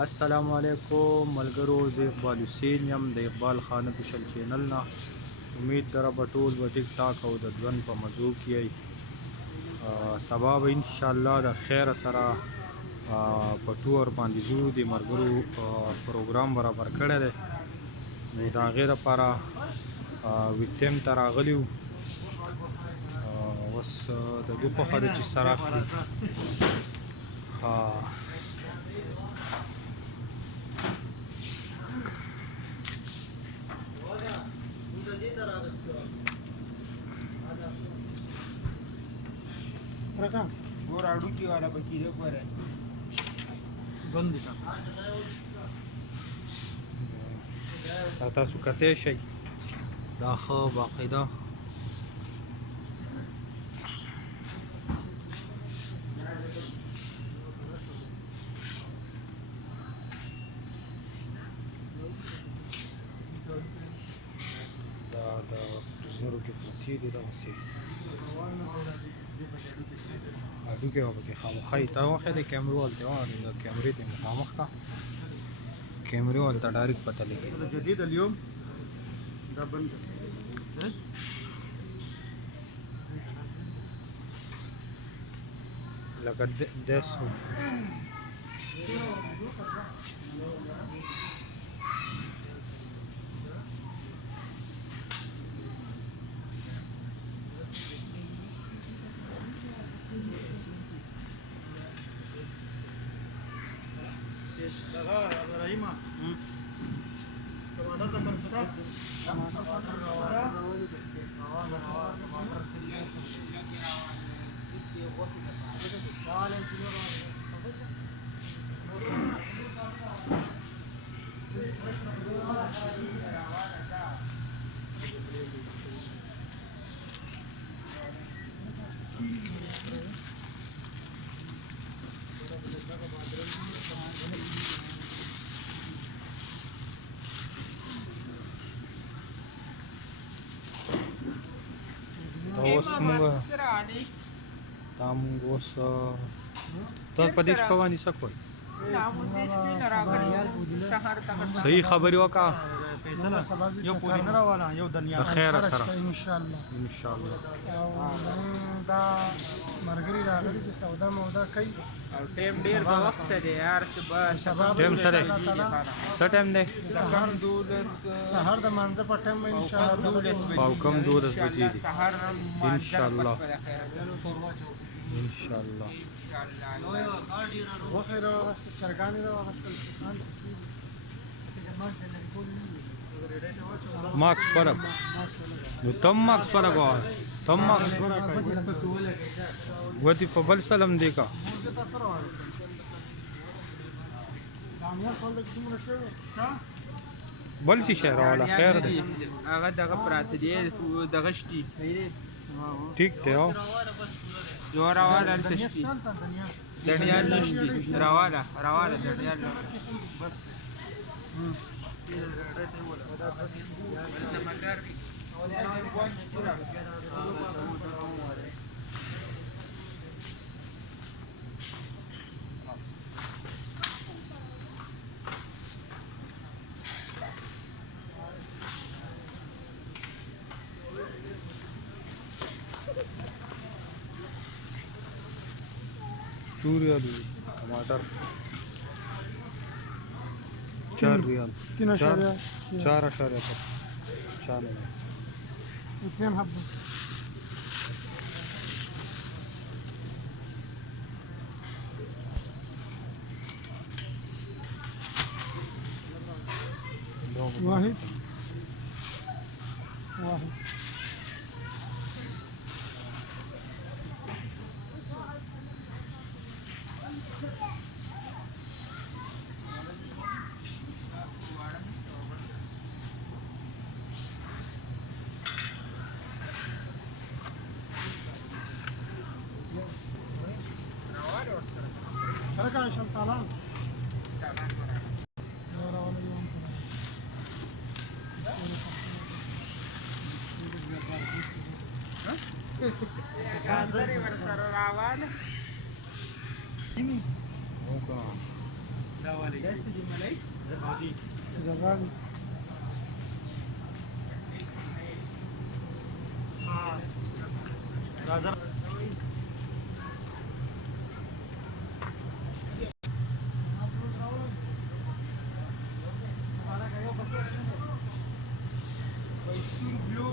السلام علیکم ملګرو، زه اقبال حسین یم د اقبال خان افیشل چینل نه. امید دره به ټول به ټیک ټاک او د ژوند په مزو کې یئ. سبا به انشاءالله د خیر سره په ټور باندې ځو. د ملګرو پروګرام برابر کړی دی، نو د هغې دپاره ویتیم ته راغلي وو. اوس د دوی خوښه ده چې سره اخلي. ګور اډوکی والا بکیره ګوره بند کا تاسو کته شئ دا خو باقاعده دا زرو کې پرتی دي دغسې هډوکي به پکې خامخا ته وښیې د کیمرو هلته د کیمرې ته مخامخ کا کیمرې هلته ډایرکټ پته لګي. جدید اليوم دا بند لکه داسې ابراهيم ټماټر د مرسته اوس موږ اوس تاسو په دې شپه باندې څه کوئ؟ صحیح خبرې وکړه یو پودینه راواله یو دنیا د خیره سره انشاءالله دا مرګري راغلي د سودا مودا کوي او ټیم ډیر د وخت دی یار چې ټیم څه دی؟ څه ټیم دی؟ سهار د مانځه په ټیم انشاءالله پاو کم 12 بجې دي سحر انشاءالله انشاءالله. وخیر راغست چرګانې راغستل ماکس فرق نو تم ماکس فرق وایه تم ماکس ګوتې په بل سلم دی که بل څه شی راوله خیر دی هغه دغه پراته دی دغه شتي ټیک دی او یو راواله هلته شتي دڼیال نشتي راواله دڼیال بس شو ریال ټماټر 4 ریال 4.5 اثنين حبة واحد ترك عشان طالان गाजरी ورسره راواله وکړه دا زبادي गाजर Blue,